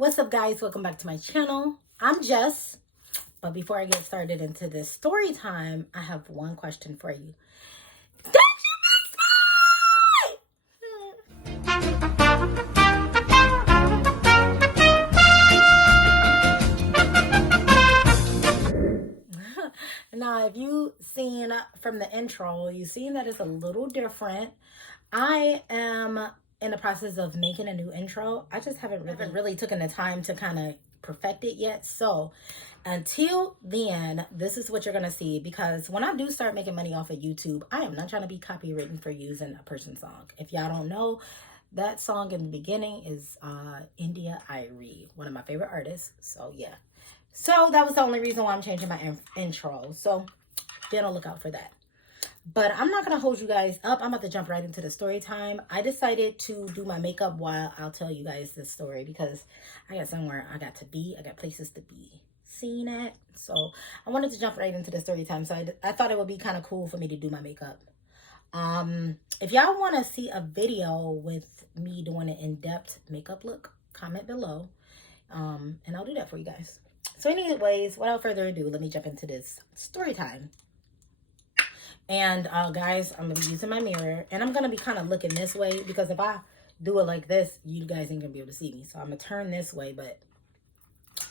What's up, guys? Welcome back to my channel. I'm Jess, but before I get started into this story time, I have one question for you. Did you miss me? Now, if you seen from the intro, you've seen that it's a little different. I am in the process of making a new intro. I just haven't really taken the time to kind of perfect it yet. So until then, this is what you're going to see, because when I do start making money off of YouTube, I am not trying to be copywritten for using a person's song. If y'all don't know, that song in the beginning is India Arie, one of my favorite artists. So yeah. So that was the only reason why I'm changing my intro. So be on the lookout for that. But I'm not going to hold you guys up. I'm about to jump right into the story time. I decided to do my makeup while I'll tell you guys this story, because I got somewhere I got to be. I got places to be seen at. So I wanted to jump right into the story time. So I thought it would be kind of cool for me to do my makeup. If y'all want to see a video with me doing an in-depth makeup look, comment below. And I'll do that for you guys. So anyways, without further ado, let me jump into this story time. And guys, I'm going to be using my mirror, and I'm going to be kind of looking this way, because if I do it like this, you guys ain't going to be able to see me. So I'm going to turn this way, but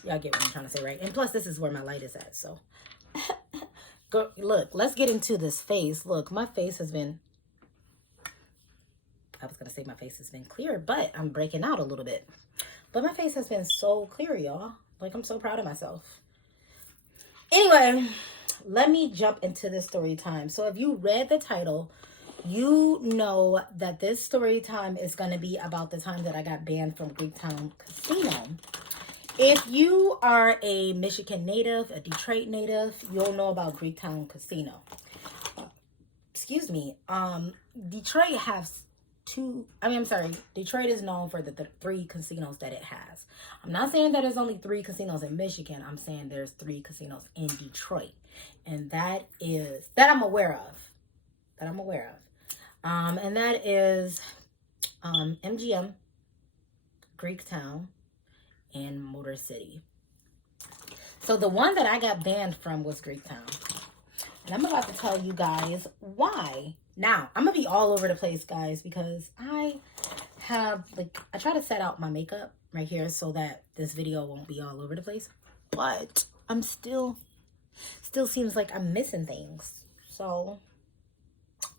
y'all get what I'm trying to say, right? And plus, this is where my light is at. So go, look, let's get into this face. Look, my face has been, I was going to say my face has been clear, but I'm breaking out a little bit. But my face has been so clear, y'all. Like, I'm so proud of myself. Anyway, let me jump into the story time. So if you read the title, you know that this story time is going to be about the time that I got banned from GREEKTOWN Casino. If you are a Michigan native, a Detroit native, you'll know about GREEKTOWN Casino. Excuse me. Detroit has Detroit is known for the three casinos that it has. I'm not saying that there's only 3 casinos in Michigan. I'm saying there's 3 casinos in Detroit. And that I'm aware of. And that is MGM, GREEKTOWN, and Motor City. So the one that I got banned from was GREEKTOWN. And I'm about to tell you guys why. Now, I'm going to be all over the place, guys, because I try to set out my makeup right here so that this video won't be all over the place. But I'm still seems like I'm missing things. So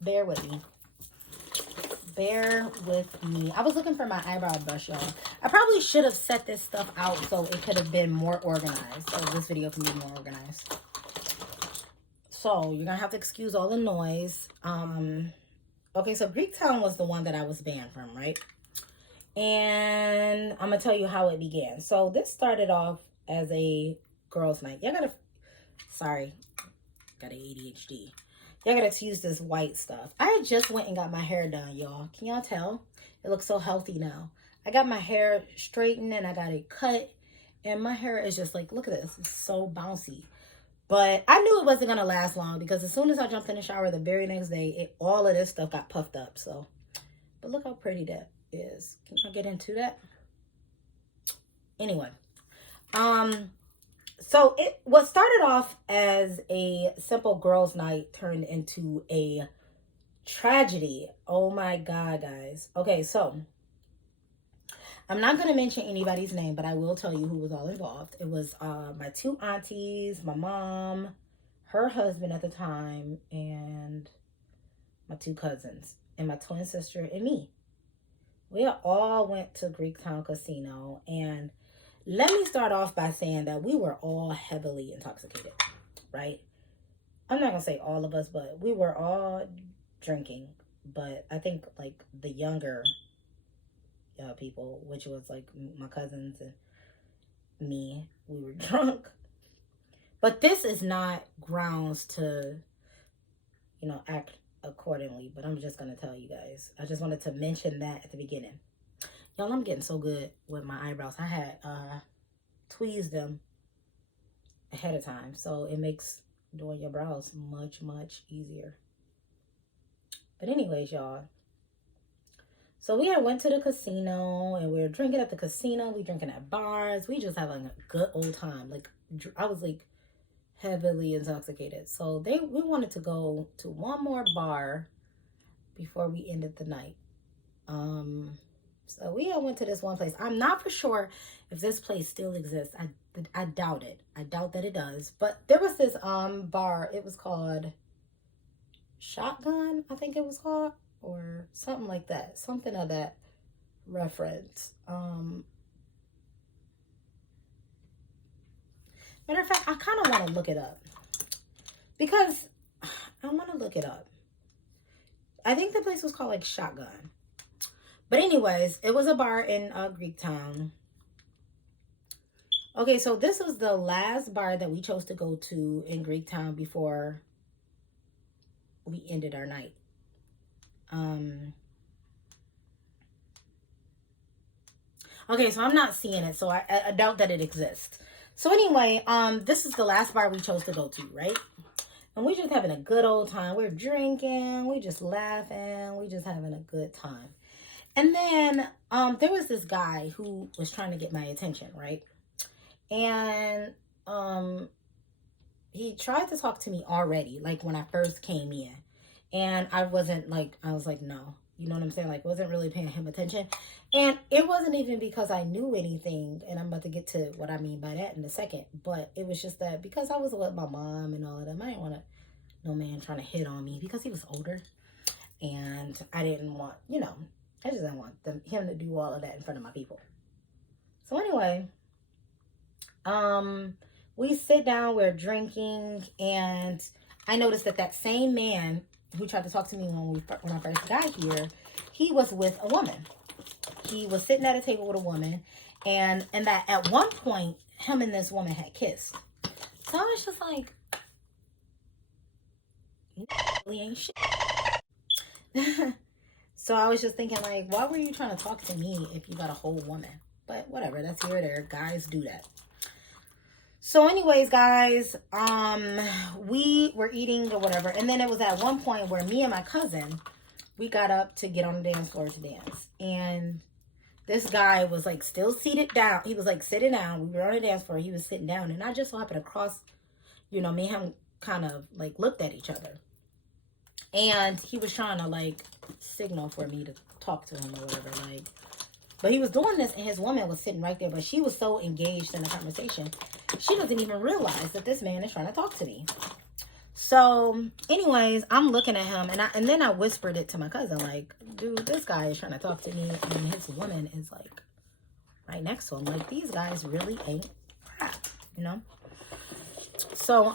bear with me. I was looking for my eyebrow brush, y'all. I probably should have set this stuff out so it could have been more organized. So this video can be more organized. So you're gonna have to excuse all the noise. Okay, so GREEKTOWN was the one that I was banned from, right? And I'm gonna tell you how it began. So this started off as a girls' night. Y'all gotta, sorry, got ADHD. Y'all gotta excuse this white stuff. I just went and got my hair done, y'all. Can y'all tell? It looks so healthy now. I got my hair straightened and I got it cut. And my hair is just like, look at this. It's so bouncy. But I knew it wasn't going to last long, because as soon as I jumped in the shower the very next day, all of this stuff got puffed up. So, but look how pretty that is. Can I get into that? Anyway, so what started off as a simple girls' night turned into a tragedy. Oh my God, guys. Okay, so I'm not going to mention anybody's name, but I will tell you who was all involved. It was my 2 aunties, my mom, her husband at the time, and my 2 cousins, and my twin sister, and me. We all went to GREEKTOWN Casino, and let me start off by saying that we were all heavily intoxicated, right? I'm not going to say all of us, but we were all drinking. But I think, like, the younger people, which was like my cousins and me, we were drunk. But this is not grounds to, act accordingly. But I'm just going to tell you guys. I just wanted to mention that at the beginning. Y'all, I'm getting so good with my eyebrows. I had tweezed them ahead of time. So it makes doing your brows much, much easier. But anyways, y'all. So we had went to the casino and we were drinking at the casino. We drinking at bars. We just having a good old time. Like I was like heavily intoxicated. So we wanted to go to one more bar before we ended the night. So we all went to this one place. I'm not for sure if this place still exists. I doubt it. I doubt that it does. But there was this bar. It was called Shotgun, I think it was called, or something like that. Something of that reference. Matter of fact, I kind of want to look it up because I want to look it up. I think the place was called like Shotgun. But anyways, it was a bar in Greektown. Okay, so this was the last bar that we chose to go to in Greektown before we ended our night. Okay, so I'm not seeing it, so I doubt that it exists. So anyway, this is the last bar we chose to go to, right? And we just having a good old time. We're drinking, we just laughing, we just having a good time. And then there was this guy who was trying to get my attention, right? And he tried to talk to me already, like when I first came in. And I was like, no. You know what I'm saying? Like, wasn't really paying him attention. And it wasn't even because I knew anything. And I'm about to get to what I mean by that in a second. But it was just that because I was with my mom and all of them, I didn't want no man trying to hit on me because he was older. And I didn't want, I just didn't want him to do all of that in front of my people. So anyway, we sit down, we're drinking, and I noticed that same man who tried to talk to me when I first got here, he was with a woman. He was sitting at a table with a woman, and that at one point, him and this woman had kissed. So I was just like, you really ain't shit. So I was just thinking, like, why were you trying to talk to me if you got a whole woman? But whatever, that's here or there. Guys do that. So anyways, guys, we were eating or whatever. And then it was at one point where me and my cousin, we got up to get on the dance floor to dance. And this guy was like still seated down. He was like sitting down. We were on the dance floor. He was sitting down. And I just so happened to cross, me and him kind of like looked at each other. And he was trying to like signal for me to talk to him or whatever. But he was doing this and his woman was sitting right there. But she was so engaged in the conversation, she doesn't even realize that this man is trying to talk to me. So anyways, I'm looking at him and then I whispered it to my cousin, like, dude, this guy is trying to talk to me and his woman is like right next to him. Like, these guys really ain't crap, So,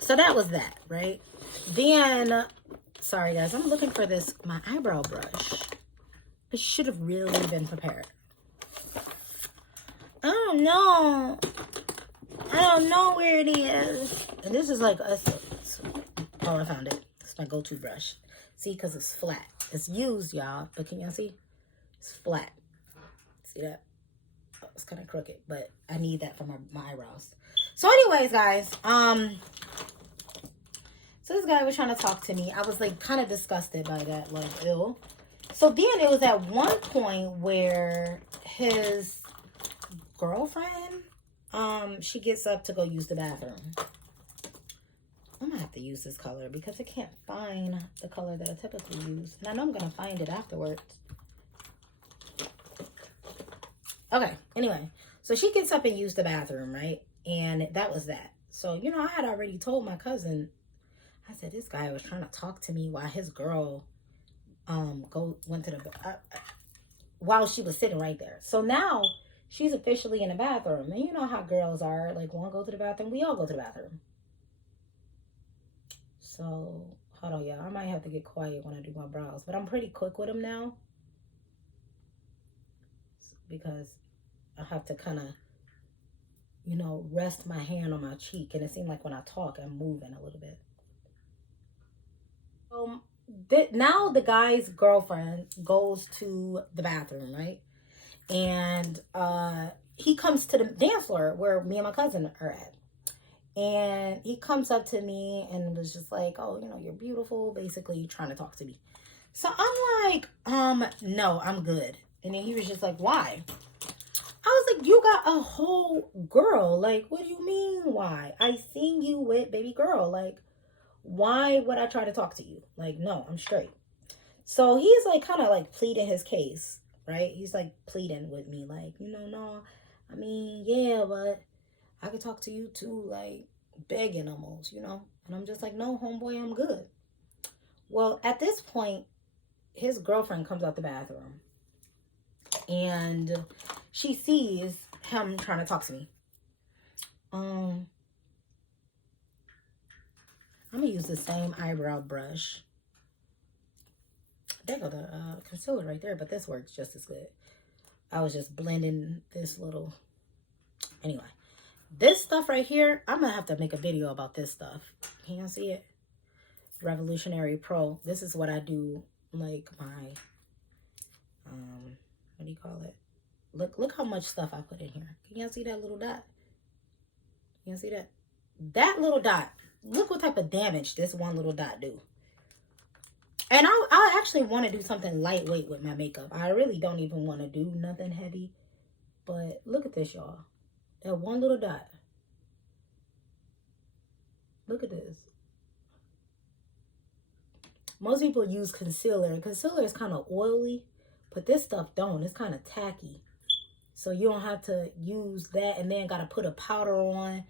so that was that, right? Then, sorry guys, I'm looking for my eyebrow brush. I should have really been prepared. I don't know where it is. And this is like oh, I found it. It's my go-to brush. See, because it's flat. It's used, y'all. But can y'all see? It's flat. See that? Oh, it's kind of crooked, but I need that for my eyebrows. So anyways, guys, so this guy was trying to talk to me. I was like kind of disgusted by that, like, ew. So then it was at one point where his girlfriend, she gets up to go use the bathroom. I'm gonna have to use this color because I can't find the color that I typically use. And I know I'm gonna find it afterwards. Okay, anyway. So she gets up and used the bathroom, right? And that was that. So, I had already told my cousin, I said, this guy was trying to talk to me while his girl went to the while she was sitting right there. So now she's officially in the bathroom. And you know how girls are, like, want to go to the bathroom. We all go to the bathroom. So, hold on, y'all. I might have to get quiet when I do my brows. But I'm pretty quick with them now. Because I have to kind of, rest my hand on my cheek. And it seemed like when I talk, I'm moving a little bit. Now the guy's girlfriend goes to the bathroom, right? And he comes to the dance floor where me and my cousin are at. And he comes up to me and was just like, oh, you're beautiful, basically trying to talk to me. So I'm like, no, I'm good. And then he was just like, why? I was like, you got a whole girl. Like, what do you mean, why? I seen you with baby girl. Like, why would I try to talk to you? Like, no, I'm straight. So he's like, kind of like pleading his case, right? He's like pleading with me, like, no, I mean, yeah, but I could talk to you too, like begging almost, And I'm just like, no, homeboy, I'm good. Well, at this point, his girlfriend comes out the bathroom and she sees him trying to talk to me. I'm gonna use the same eyebrow brush. There go the concealer right there, but this works just as good. I was just blending this little. Anyway, this stuff right here, I'm gonna have to make a video about this stuff. Can you see it? Revolutionary Pro. This is what I do, like my what do you call it? Look how much stuff I put in here. Can y'all see that little dot? Can you see that? That little dot. Look what type of damage this one little dot do. And I actually want to do something lightweight with my makeup. I really don't even want to do nothing heavy. But look at this, y'all. That one little dot. Look at this. Most people use concealer. Concealer is kind of oily, but this stuff don't. It's kind of tacky. So you don't have to use that and then got to put a powder on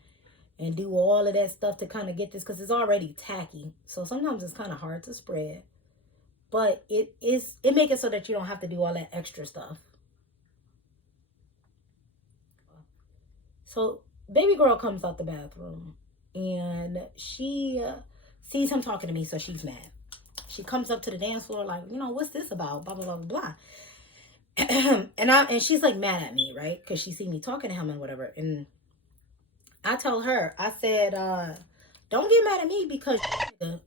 and do all of that stuff to kind of get this, because it's already tacky. So sometimes it's kind of hard to spread. But it makes it so that you don't have to do all that extra stuff. So baby girl comes out the bathroom and she sees him talking to me, so she's mad. She comes up to the dance floor like, what's this about? Blah, blah, blah, blah. and she's like mad at me, right? Because she see me talking to him and whatever. And I tell her, I said, don't get mad at me because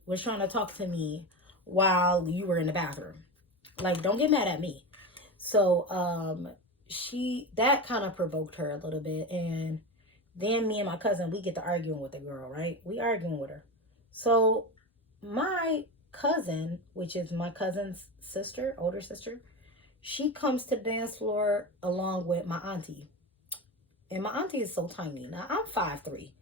was trying to talk to me while you were in the bathroom. Like, don't get mad at me. So that kind of provoked her a little bit. And then me and my cousin, we get to arguing with the girl, right? We arguing with her. So my cousin, which is my cousin's sister, older sister, she comes to the dance floor along with my auntie. And my auntie is so tiny. Now, I'm 5'3".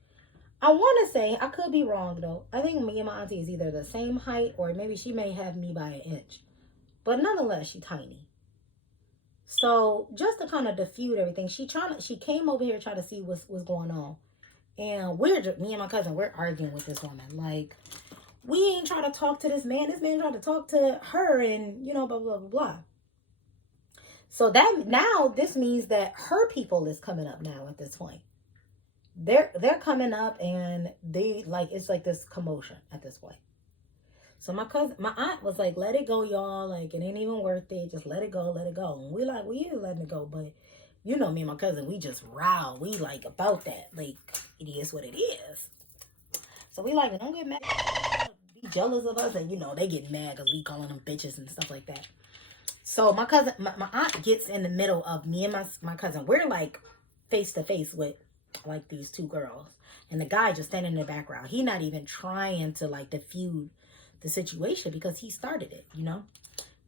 I want to say, I could be wrong though. I think me and my auntie is either the same height or maybe she may have me by an inch. But nonetheless, she's tiny. So just to kind of diffuse everything, she came over here trying to see what's going on. And me and my cousin, we're arguing with this woman. Like, we ain't trying to talk to this man. This man tried to talk to her and, blah, blah, blah, blah. So this means that her people is coming up now at this point. They're coming up and it's like this commotion at this point. So my aunt was like, let it go, y'all. Like, it ain't even worth it. Just let it go, let it go. And we is letting it go. But me and my cousin, we just row. We like about that. Like, it is what it is. So we like, don't get mad. Be jealous of us. And, they get mad because we calling them bitches and stuff like that. So my cousin, my aunt gets in the middle of me and my cousin. We're like face to face with like these two girls. And the guy just standing in the background. He not even trying to like diffuse the situation because he started it,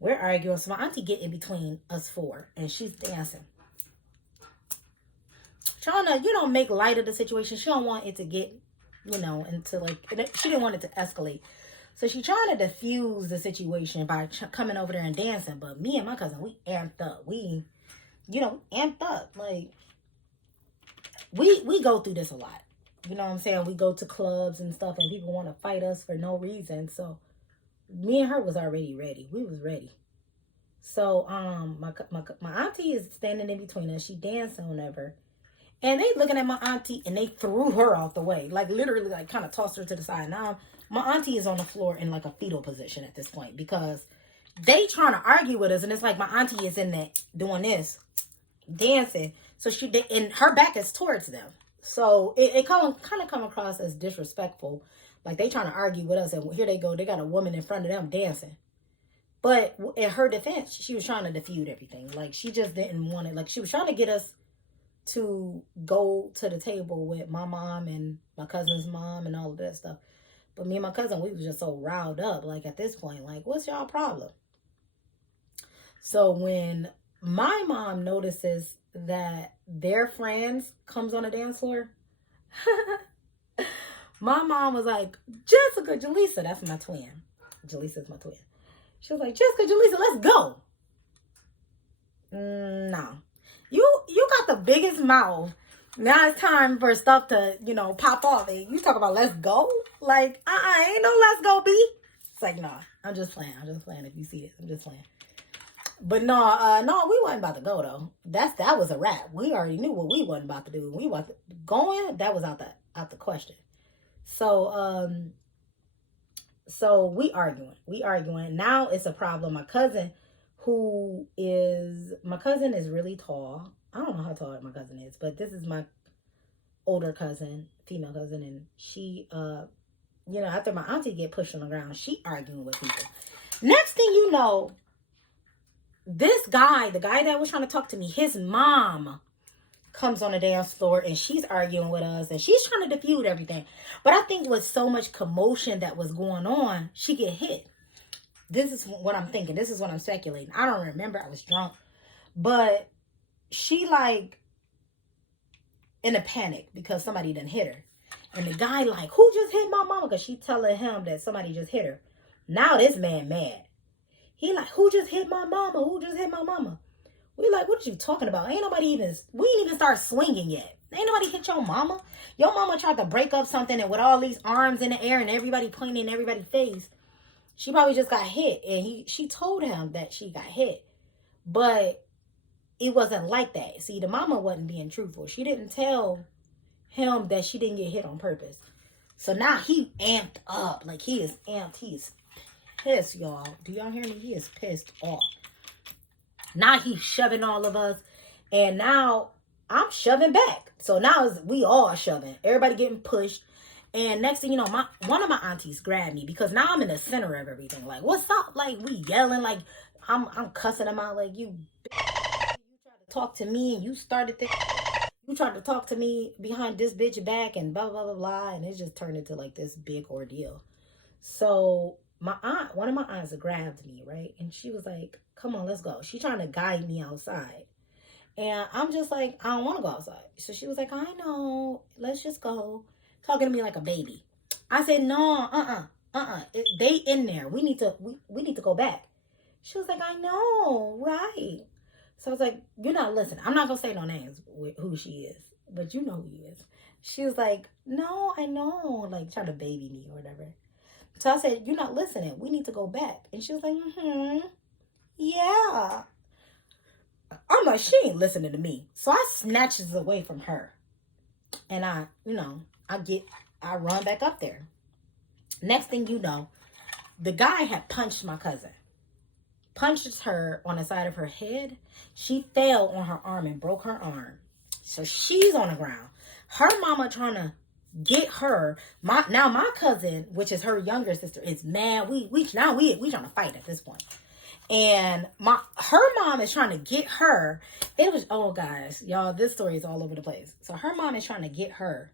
We're arguing. So my auntie get in between us four and she's dancing. Trying to, make light of the situation. She don't want it to get, into like, she didn't want it to escalate. So she trying to diffuse the situation by coming over there and dancing. But me and my cousin, we amped up. We, amped up. Like, we go through this a lot. You know what I'm saying? We go to clubs and stuff and people want to fight us for no reason. So me and her was already ready. We was ready. So my auntie is standing in between us. She dancing whenever. And they looking at my auntie and they threw her out the way. Like literally like kind of tossed her to the side. Now my auntie is on the floor in like a fetal position at this point because they trying to argue with us. And it's like my auntie is in there doing this, dancing. So and her back is towards them. So it kind of come across as disrespectful. Like they trying to argue with us and here they go. They got a woman in front of them dancing. But in her defense, she was trying to diffuse everything. Like she just didn't want it. Like she was trying to get us to go to the table with my mom and my cousin's mom and all of that stuff. But me and my cousin, we was just so riled up. Like at this point, like what's y'all problem? So when my mom notices that their friends comes on the dance floor, my mom was like, Jessica, Jaleesa, that's my twin. Jaleesa's my twin. She was like, Jessica, Jaleesa, let's go. No. You got the biggest mouth. Now it's time for stuff to, pop off. And you talk about let's go? Like, ain't no let's go, B. It's like, nah, I'm just playing. If you see it, I'm just playing. But no, we wasn't about to go though. That was a wrap. We already knew what we wasn't about to do. We was going, that was out the question. So we arguing. Now it's a problem. My cousin is really tall. I don't know how tall my cousin is, but this is my older cousin, female cousin, and she, after my auntie get pushed on the ground, she arguing with people. Next thing you know, this guy, the guy that was trying to talk to me, his mom comes on the dance floor and she's arguing with us and she's trying to defuse everything. But I think with so much commotion that was going on, she get hit. This is what I'm thinking. This is what I'm speculating. I don't remember. I was drunk. But she like in a panic because somebody done hit her. And the guy like, who just hit my mama? Because she telling him that somebody just hit her. Now this man mad. He like, who just hit my mama? We like, what are you talking about? We ain't even start swinging yet. Ain't nobody hit your mama. Your mama tried to break up something and with all these arms in the air and everybody pointing in everybody's face. She probably just got hit. And she told him that she got hit. But it wasn't like that. See, the mama wasn't being truthful. She didn't tell him that she didn't get hit on purpose. So now he amped up. Like he is amped. He is pissed, y'all. Do y'all hear me? He is pissed off. Now he's shoving all of us. And now I'm shoving back. So now we all shoving. Everybody getting pushed. And next thing you know, one of my aunties grabbed me because now I'm in the center of everything. Like, what's up? Like, we yelling. Like, I'm cussing them out. Like, you tried to talk to me and you started this. You tried to talk to me behind this bitch back and blah, blah, blah, blah. And it just turned into like this big ordeal. So one of my aunts grabbed me, right? And she was like, come on, let's go. She trying to guide me outside. And I'm just like, I don't want to go outside. So she was like, I know, let's just go. Talking to me like a baby. I said, no, they in there. We need to go back. She was like, I know, right? So I was like, you're not listening. I'm not going to say no names with who she is, but you know who he is. She was like, no, I know. Like, trying to baby me or whatever. So I said, you're not listening. We need to go back. And she was like, yeah. I'm like, she ain't listening to me. So I snatches away from her. And I run back up there. Next thing you know, the guy had punched my cousin. Punches her on the side of her head. She fell on her arm and broke her arm. So she's on the ground. Her mama trying to get her. My cousin, which is her younger sister, is mad. We trying to fight at this point. And her mom is trying to get her. Guys, y'all, this story is all over the place. So her mom is trying to get her.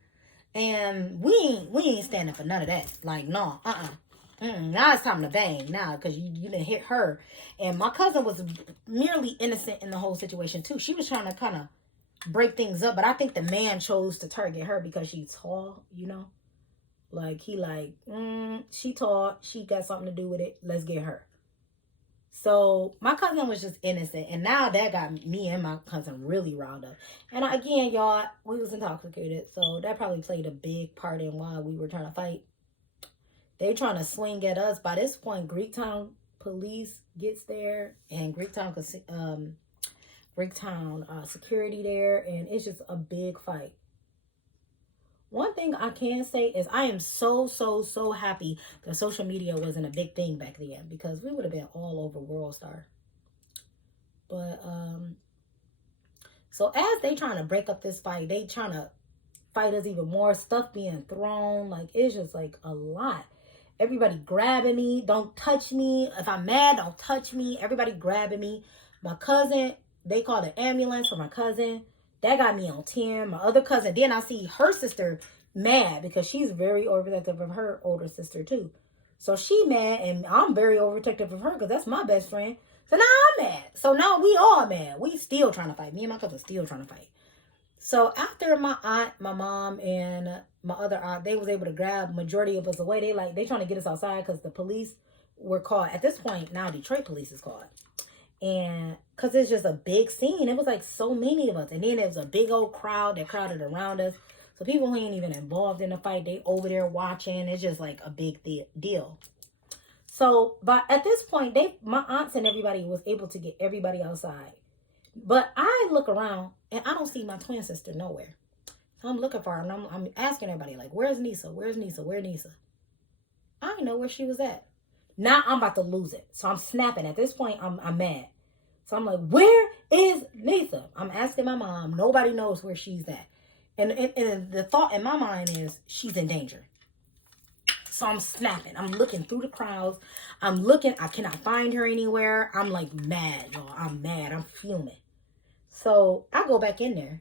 And we ain't standing for none of that. Like, no, now it's time to bang now because you didn't hit her. And my cousin was merely innocent in the whole situation too. She was trying to kind of break things up, but I think the man chose to target her because she's tall, Like, she tall, she got something to do with it, let's get her. So my cousin was just innocent, and now that got me and my cousin really riled up. And again, y'all, we was intoxicated, so that probably played a big part in why we were trying to fight. They trying to swing at us. By this point, Greektown police gets there, and Greektown security there, and it's just a big fight. One thing I can say is I am so happy that social media wasn't a big thing back then, because we would have been all over World Star. But so as they trying to break up this fight, they trying to fight us even more, stuff being thrown, like it's just like a lot. Everybody grabbing me, don't touch me. If I'm mad, don't touch me. Everybody grabbing me. My cousin, they called an ambulance for my cousin. That got me on 10. My other cousin, then I see her sister mad because she's very overprotective of her older sister too. So she mad, and I'm very overprotective of her because that's my best friend. So now I'm mad. So now we all mad. We still trying to fight. Me and my cousin still trying to fight. So after my aunt, my mom, and my other aunt, they was able to grab majority of us away. They trying to get us outside because the police were called. At this point, now Detroit police is called. And because it's just a big scene. It was like so many of us. And then there was a big old crowd that crowded around us. So people who ain't even involved in the fight, they over there watching. It's just like a big deal. So, but at this point, my aunts and everybody was able to get everybody outside. But I look around and I don't see my twin sister nowhere. So I'm looking for her and I'm asking everybody, like, where's Nisa? Where's Nisa? Where's Nisa? I didn't know where she was at. Now I'm about to lose it. So I'm snapping. At this point, I'm mad. So I'm like, where is Nisa? I'm asking my mom. Nobody knows where she's at. And the thought in my mind is she's in danger. So I'm snapping. I'm looking through the crowds. I'm looking. I cannot find her anywhere. I'm like mad, y'all. I'm mad. I'm fuming. So I go back in there.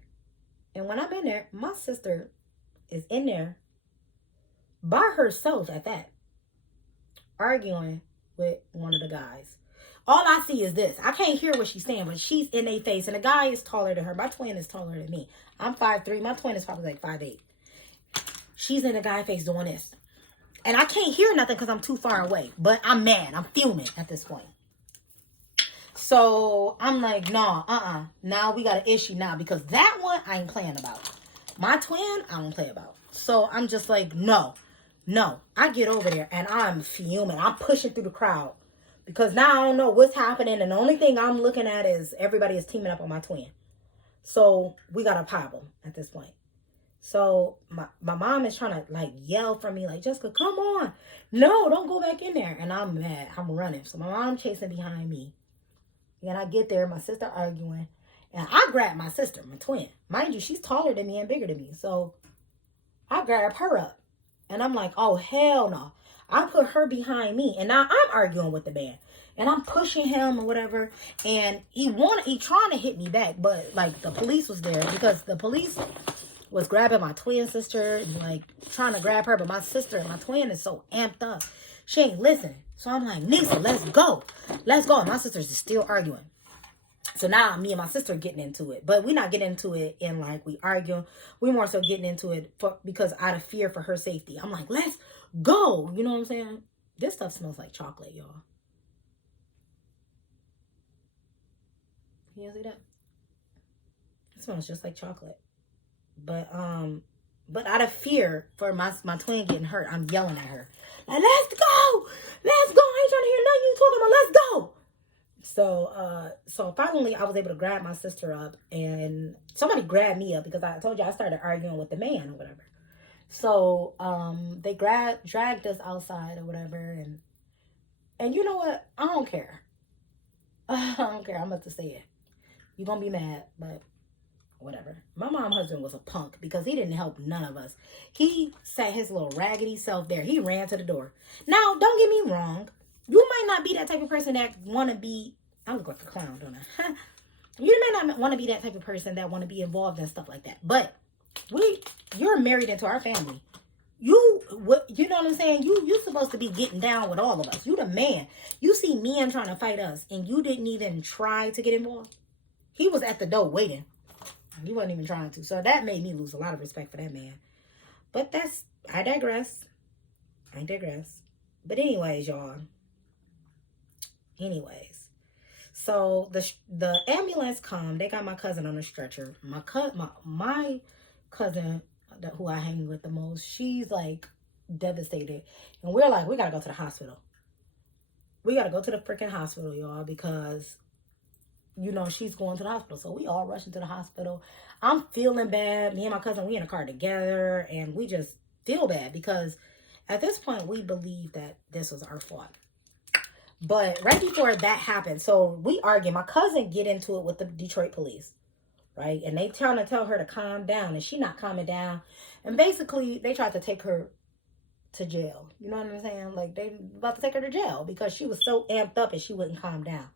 And when I'm in there, my sister is in there by herself at that, arguing with one of the guys. All I see is this. I can't hear what she's saying, but she's in their face. And the guy is taller than her. My twin is taller than me. I'm 5'3". My twin is probably like 5'8". She's in the guy's face doing this. And I can't hear nothing because I'm too far away. But I'm mad. I'm fuming at this point. So I'm like, no, Now we got an issue now. Because that one I ain't playing about. My twin, I don't play about. So I'm just like, no. I get over there and I'm fuming. I'm pushing through the crowd. Because now I don't know what's happening. And the only thing I'm looking at is everybody is teaming up on my twin. So we got a problem at this point. So my mom is trying to like yell for me, like, Jessica, come on. No, don't go back in there. And I'm mad. I'm running. So my mom chasing behind me. And I get there, my sister arguing. And I grab my sister, my twin. Mind you, she's taller than me and bigger than me. So I grab her up. And I'm like, oh, hell no. I put her behind me. And now I'm arguing with the man. And I'm pushing him or whatever. And he trying to hit me back. But like the police was there. Because the police was grabbing my twin sister. And like trying to grab her. But my sister and my twin is so amped up. She ain't listening. So I'm like, Nisa, let's go. Let's go. And my sister's still arguing. So now me and my sister are getting into it. But we're not getting into it in like we arguing. We're more so getting into it because out of fear for her safety. I'm like, let's go. You know what I'm saying? This stuff smells like chocolate, y'all. Can you see that? It smells just like chocolate. But out of fear for my twin getting hurt, I'm yelling at her. Like, let's go. Let's go. I ain't trying to hear nothing you talking about. Let's go. So finally I was able to grab my sister up and somebody grabbed me up because I told you I started arguing with the man or whatever. So, they dragged us outside or whatever. And you know what? I don't care. I don't care. I'm about to say it. You're going to be mad, but whatever. My husband was a punk because he didn't help none of us. He sat his little raggedy self there. He ran to the door. Now, don't get me wrong. You might not be that type of person that want to be, I look like a clown, don't I? You may not want to be that type of person that want to be involved in stuff like that. But you're married into our family. You know what I'm saying? You supposed to be getting down with all of us. You the man. You see men trying to fight us and you didn't even try to get involved. He was at the door waiting. He wasn't even trying to. So that made me lose a lot of respect for that man. But I digress. But anyways, y'all. So the ambulance come. They got my cousin on a stretcher. My cousin, who I hang with the most, she's like devastated. And we're like, we got to go to the hospital. We got to go to the freaking hospital, y'all, because, you know, she's going to the hospital. So we all rush into the hospital. I'm feeling bad. Me and my cousin, we in a car together. And we just feel bad because at this point, we believe that this was our fault. But right before that happened, so we argue. My cousin get into it with the Detroit police, right? And they trying to tell her to calm down, and she not calming down. And basically, they tried to take her to jail. You know what I'm saying? Like, they about to take her to jail because she was so amped up and she wouldn't calm down.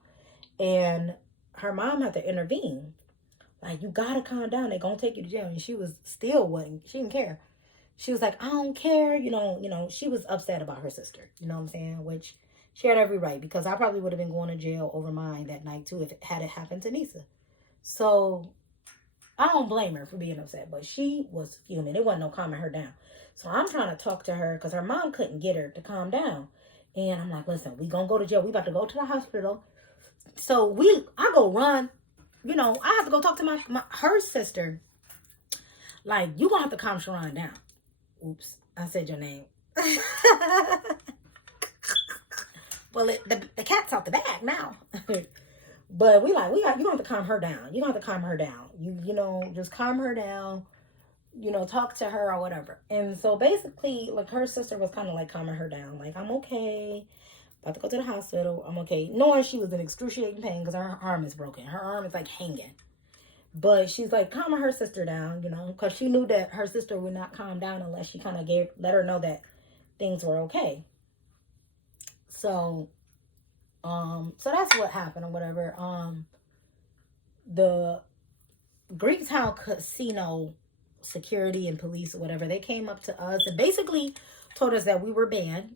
And her mom had to intervene. Like, you gotta calm down. They're gonna take you to jail. And she was still wasn't. She didn't care. She was like, I don't care. You know, she was upset about her sister. You know what I'm saying? Which She had every right, because I probably would have been going to jail over mine that night too if it had happened to Nisa. So I don't blame her for being upset, but she was fuming. It wasn't no calming her down. So I'm trying to talk to her because her mom couldn't get her to calm down. And I'm like, listen, we gonna go to jail. We about to go to the hospital. So I go run. You know, I have to go talk to her sister. Like, you gonna have to calm Sharon down. Oops, I said your name. Well, the cat's out the bag now. But you gonna have to calm her down. You gonna have to calm her down. You know, just calm her down. You know, talk to her or whatever. And so basically, like, her sister was kind of like calming her down. Like, I'm okay. About to go to the hospital. I'm okay. Knowing she was in excruciating pain because her arm is broken. Her arm is like hanging. But she's like calming her sister down, you know, because she knew that her sister would not calm down unless she kind of let her know that things were okay. So that's what happened or whatever. The Greektown casino security and police or whatever, they came up to us and basically told us that we were banned.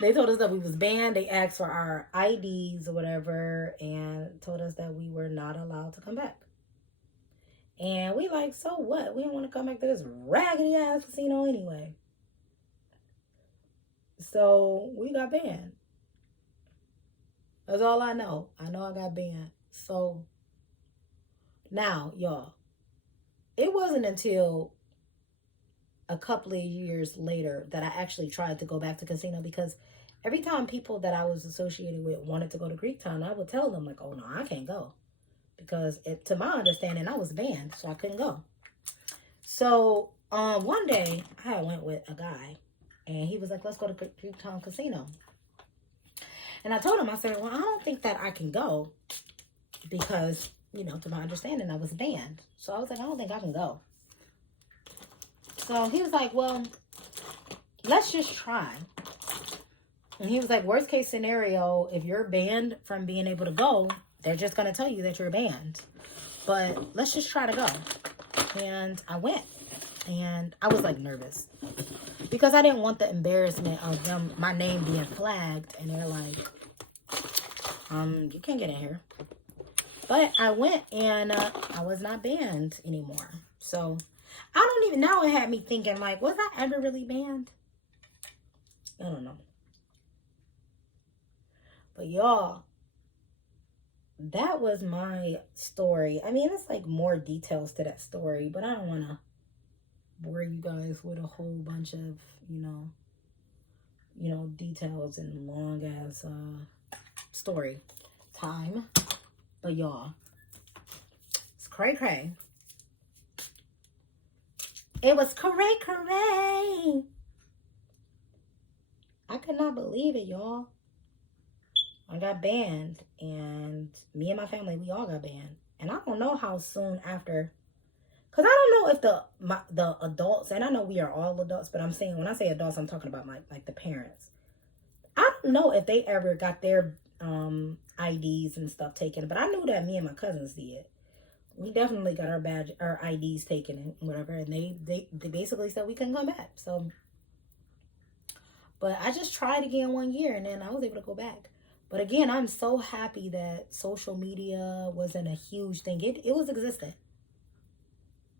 They told us that we was banned. They asked for our IDs or whatever and told us that we were not allowed to come back. And we like, so what? We don't want to come back to this raggedy ass casino anyway. So we got banned. That's all I know. I know I got banned. So now, y'all, it wasn't until a couple of years later that I actually tried to go back to casino, because every time people that I was associated with wanted to go to Greektown, I would tell them like, oh no, I can't go, because to my understanding, I was banned, so I couldn't go. So one day I went with a guy and he was like, let's go to Greektown Casino. And I told him, I said, well, I don't think that I can go because, you know, to my understanding, I was banned. So I was like, I don't think I can go. So he was like, well, let's just try. And he was like, worst case scenario, if you're banned from being able to go, they're just going to tell you that you're banned. But let's just try to go. And I went. And I was like nervous because I didn't want the embarrassment of them, my name being flagged. And they're like, you can't get in here. But I went and I was not banned anymore. So I don't even, now it had me thinking like, was I ever really banned? I don't know. But y'all, that was my story. I mean, it's like more details to that story, but I don't want to bore you guys with a whole bunch of, you know, details and long ass story time. But y'all, it's cray cray. It was cray cray. I could not believe it, y'all. I got banned, and me and my family, we all got banned. And I don't know how soon after, because I don't know if the adults, and I know we are all adults, but I'm saying, when I say adults, I'm talking about like the parents. I don't know if they ever got their IDs and stuff taken, but I knew that me and my cousins did. We definitely got our IDs taken and whatever, and they basically said we couldn't come back. So, but I just tried again 1 year, and then I was able to go back. But again, I'm so happy that social media wasn't a huge thing. It was existent,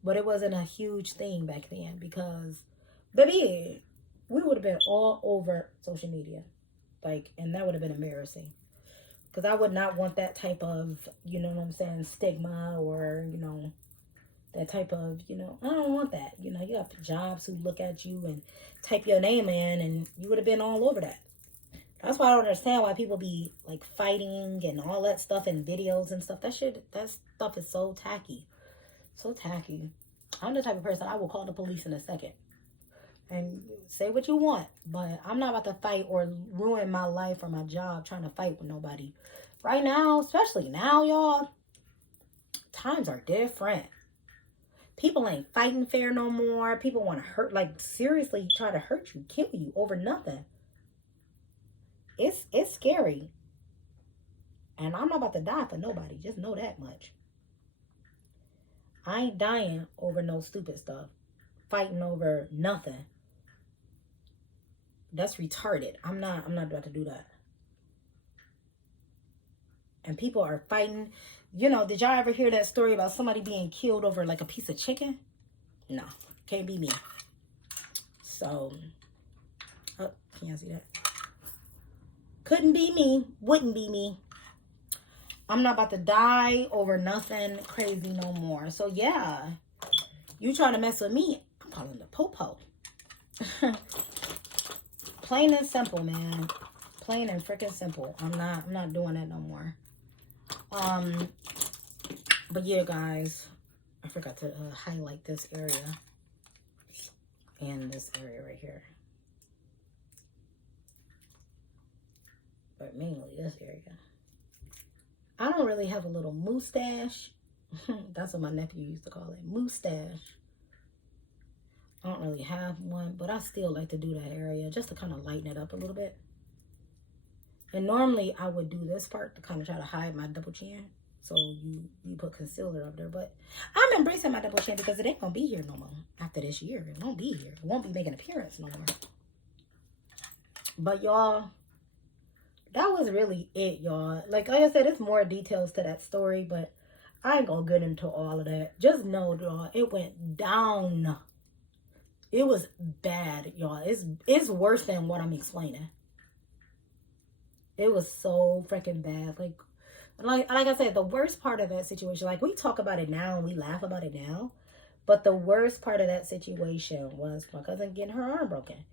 but it wasn't a huge thing back then, because, baby, we would have been all over social media. Like, and that would have been embarrassing. Because I would not want that type of, you know what I'm saying, stigma, or, you know, that type of, you know, I don't want that. You know, you have jobs who look at you and type your name in, and you would have been all over that. That's why I don't understand why people be like fighting and all that stuff in videos and stuff. That stuff is so tacky. So tacky. I'm the type of person, I will call the police in a second. And say what you want, but I'm not about to fight or ruin my life or my job trying to fight with nobody. Right now, especially now, y'all, times are different. People ain't fighting fair no more. People want to hurt, like seriously try to hurt you, kill you over nothing. It's scary. And I'm not about to die for nobody. Just know that much. I ain't dying over no stupid stuff. Fighting over nothing. That's retarded. I'm not about to do that. And people are fighting. You know, did y'all ever hear that story about somebody being killed over like a piece of chicken? No, can't be me. So, oh, can y'all see that? Couldn't be me. Wouldn't be me. I'm not about to die over nothing crazy no more. So, yeah. You trying to mess with me, I'm calling the popo. Plain and simple, man. Plain and freaking simple. I'm not doing that no more. But yeah, guys, I forgot to highlight this area and this area right here. But mainly this area. I don't really have a little mustache. That's what my nephew used to call it, mustache. I don't really have one, but I still like to do that area just to kind of lighten it up a little bit. And normally I would do this part to kind of try to hide my double chin. So you put concealer up there. But I'm embracing my double chin because it ain't going to be here no more after this year. It won't be here. It won't be making an appearance no more. But y'all, that was really it, y'all. Like I said, there's more details to that story, but I ain't going to get into all of that. Just know, y'all, it went down. It was bad, y'all. It's worse than what I'm explaining. It was so freaking bad. Like I said, the worst part of that situation, like we talk about it now and we laugh about it now, but the worst part of that situation was my cousin getting her arm broken.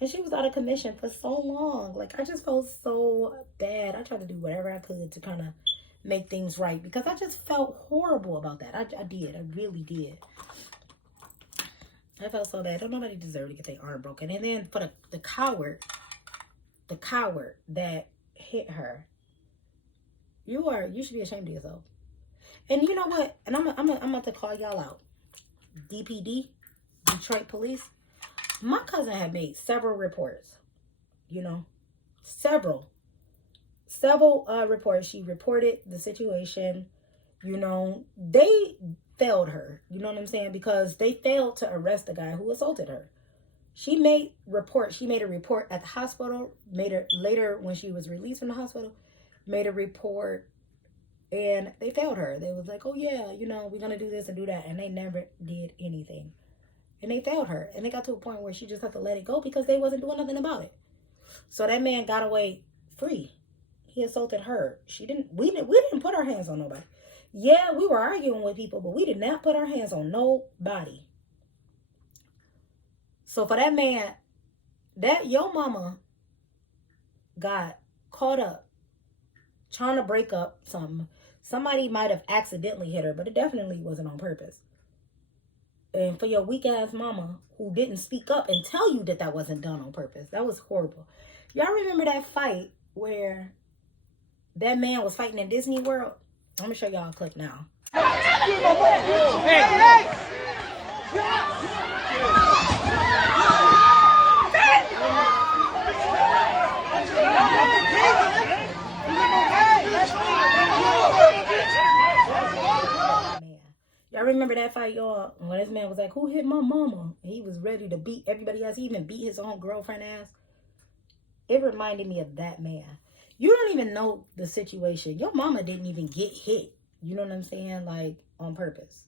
And she was out of commission for so long. Like, I just felt so bad. I tried to do whatever I could to kind of make things right because I just felt horrible about that. I did. I really did. I felt so bad. Don't nobody deserve to get their arm broken. And then for the coward that hit her, you should be ashamed of yourself. And you know what? And I'm about to call y'all out. DPD, Detroit Police. My cousin had made several reports. You know, several reports. She reported the situation. You know, they failed her. You know what I'm saying? Because they failed to arrest the guy who assaulted her. She made a report at the hospital, later when she was released from the hospital, made a report, and they failed her. They was like, oh yeah, you know, we're going to do this and do that. And they never did anything. And they failed her. And they got to a point where she just had to let it go because they wasn't doing nothing about it. So that man got away free. He assaulted her. We didn't put our hands on nobody. Yeah, we were arguing with people, but we did not put our hands on nobody. So for that man, your mama got caught up trying to break up something. Somebody might have accidentally hit her, but it definitely wasn't on purpose. And for your weak ass mama who didn't speak up and tell you that wasn't done on purpose, that was horrible. Y'all remember that fight where that man was fighting in Disney World? I'm gonna show y'all a clip now. Y'all remember that fight, y'all? When this man was like, who hit my mama? And he was ready to beat everybody else. He even beat his own girlfriend ass. It reminded me of that man. You don't even know the situation. Your mama didn't even get hit. You know what I'm saying? Like, on purpose.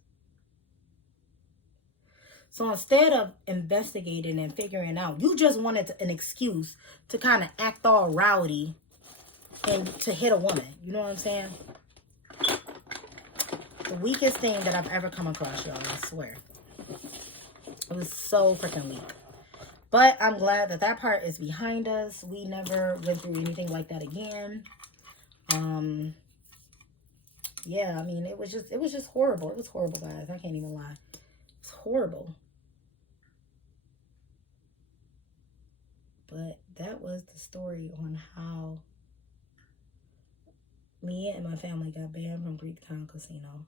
So instead of investigating and figuring out, you just wanted an excuse to kind of act all rowdy and to hit a woman. You know what I'm saying? The weakest thing that I've ever come across, y'all, I swear. It was so freaking weak. But I'm glad that part is behind us. We never went through anything like that again. Yeah, I mean, it was just horrible. It was horrible, guys. I can't even lie. It's horrible. But that was the story on how me and my family got banned from GREEKTOWN Casino.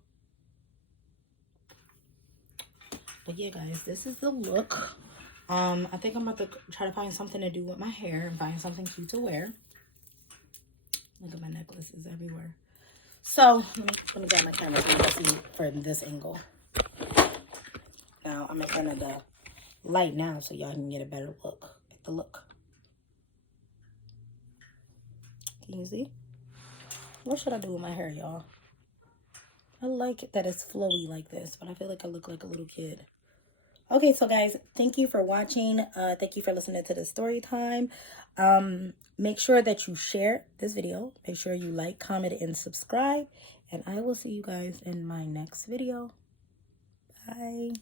But yeah, guys, this is the look. I think I'm about to try to find something to do with my hair and find something cute to wear. Look at my necklaces everywhere. So, let me grab my camera so you can see from this angle. Now, I'm in front of the light now so y'all can get a better look at the look. Can you see? What should I do with my hair, y'all? I like it that it's flowy like this, but I feel like I look like a little kid. Okay, so guys, thank you for watching. Thank you for listening to the story time. Make sure that you share this video. Make sure you like, comment, and subscribe. And I will see you guys in my next video. Bye.